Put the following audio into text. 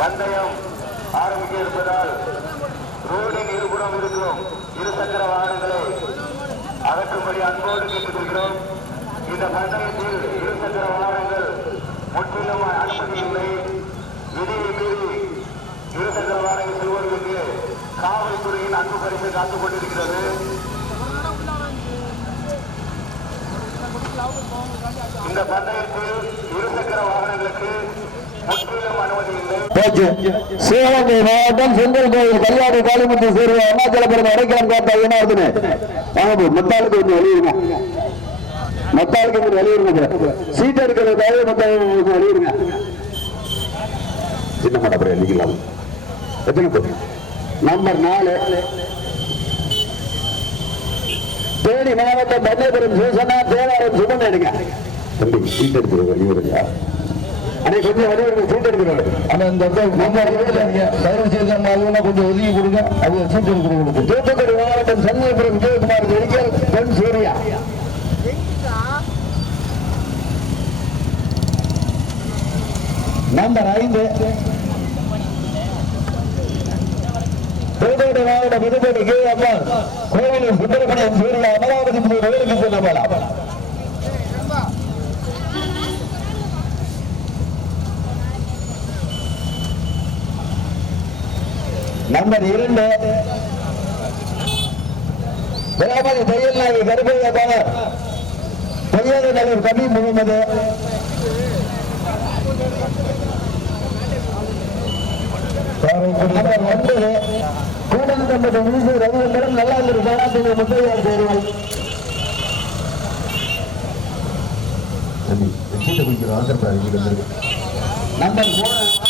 பந்தயம் ஆரம்பிக்க இருப்பதால் ரோடின் இருபுறம் இருக்கும் இருசக்கர வாகனங்களை அகற்றும்படி அன்போடு கேட்டுக்கொள்கிறோம். இந்த பந்தயத்தில் இருசக்கர வாகனங்கள் முற்றிலும் அனுமதி இல்லை. விதியை மீறி இருசக்கர வாகனங்கள் செல்வதற்கு காவல்துறையின் அன்பு பரிசு காத்துக் கொண்டிருக்கிறது. இந்த பந்தயத்தில் இருசக்கர வாகனங்களுக்கு முற்றிலும் சிவகங்கை மாவட்டம் செங்கல் கோயில் கல்யாணி காளிமுத்து சேர்வு அருணாச்சலபுரம் அடைக்கலம் காத்த ஐயனார்துன்னு வாங்க மத்தாளுக்கு கொஞ்சம் வெளியிருங்க மத்தாளுக்கு கொஞ்சம் வெளியிருங்க சீட் எடுக்கிறதுக்காக மத்தாளுக்கு கொஞ்சம் வெளியிருங்க சின்ன மாட்ட அப்புறம் எழுதிக்கலாம். எத்தனை பேர்? நம்பர் நாலு. தேனி மாவட்டம் பண்ணைபுரம் சிவசனா தேவாரம் சுமன் எடுங்க. தம்பி சீட் எடுக்கிறது வெளியிருங்க அன்னை கொஞ்சம் வெளியே சீட் எடுக்கிறாரு. ஆனா இந்த தயவு செய்து நம்ம அதுவெல்லாம் கொஞ்சம் ஒதுக்கி கொடுங்க. அது சீட்டு கொடுக்க தூத்துக்குடி மாவட்டம் சண்முகபுரம் விஜயகுமார் மெடிக்கல் பெண் சூர்யா. நம்பர் ஐந்து. புதுக்கோட்டை மாவட்டம் புதுக்கோட்டை கே. அம்மா கோவில் சூர்யா அமராவதி கோவிலுக்கு செல்லப்படலாம் நம்பர் இரண்டு. விராமதி தையல் நாயகி கருப்பையா பவர். தையல் நகர் கபி முகமது. நம்பர் ஒன்பது கூடந்தம்பது மீசு ரவிச்சந்திரன் நல்லா இருக்கு காணாத்தீங்க முத்தையார் ஆந்திர நம்பர் மூணு.